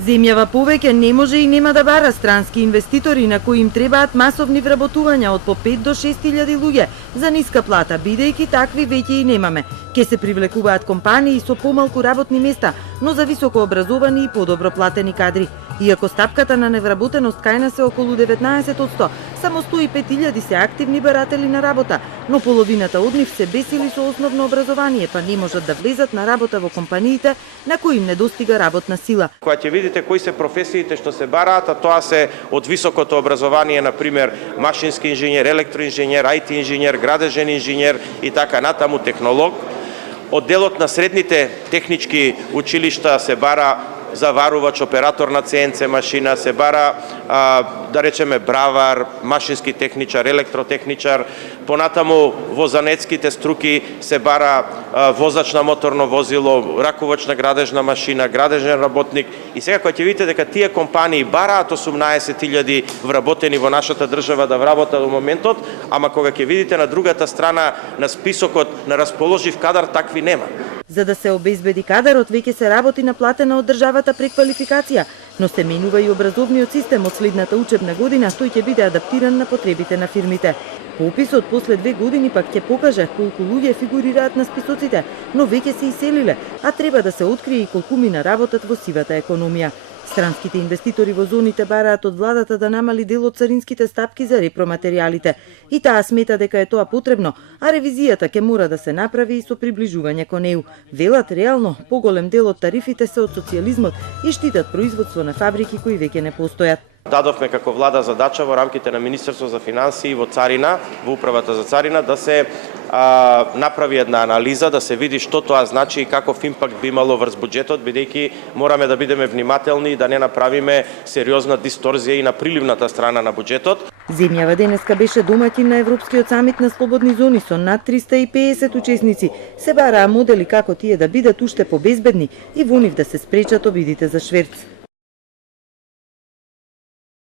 Земјава повеќе не може и нема да бара странски инвеститори на кои им требаат масовни вработувања од по 5 до 6.000 луѓе за ниска плата, бидејќи такви веќе и немаме. Ке се привлекуваат компании со помалку работни места, но за високо образовани и подобро платени кадри. Иако стапката на невработеност кај нас е околу 19%, само 105.000 се активни баратели на работа, но половината од нив се без или со основно образование, па не можат да влезат на работа во компаниите на кои им недостига работна сила. Кога ќе видите кои се професиите што се бараат, а тоа се од високото образование, на пример машински инженер, електроинженер, IT инженер, градежен инженер и така натаму, технолог. Од делот на средните технички училишта се бара заварувач, оператор на ЦНЦ машина, се бара, да речеме, бравар, машински техничар, електротехничар, понатаму во занетските струки се бара возач на моторно возило, ракувач на градежна машина, градежен работник. И сега кога ќе видите дека тие компании бараат 18.000 вработени во нашата држава да вработат до моментот, ама кога ќе видите на другата страна на списокот на расположив кадар, такви нема. За да се обезбеди кадарот, веќе се работи на платена од државата преквалификација, но се менува и образовниот систем од следната учебна година, тој ќе биде адаптиран на потребите на фирмите. Пописот после 2 години пак ќе покаже колку луѓе фигурираат на списоците, но веќе се иселиле, а треба да се открие и колку мина работат во сивата економија. Странските инвеститори во зоните бараат од владата да намали дел од царинските стапки за репроматеријалите. И таа смета дека е тоа потребно, а ревизијата ќе мора да се направи и со приближување кон неу. Велат реално, поголем дел од тарифите се од социјализмот и штитат производство на фабрики кои веќе не постојат. Дадовме како влада задача во рамките на Министерство за финансии во Царина, во Управата за Царина, да се направи една анализа, да се види што тоа значи и каков импакт би имало врз буџетот, бидејќи мораме да бидеме внимателни и да не направиме сериозна дисторзија и на приливната страна на буџетот. Земјава денеска беше домаќин на Европскиот самит на слободни зони со над 350 учесници. Се бараа модели како тие да бидат уште побезбедни и во нив да се спречат обидите за шверц.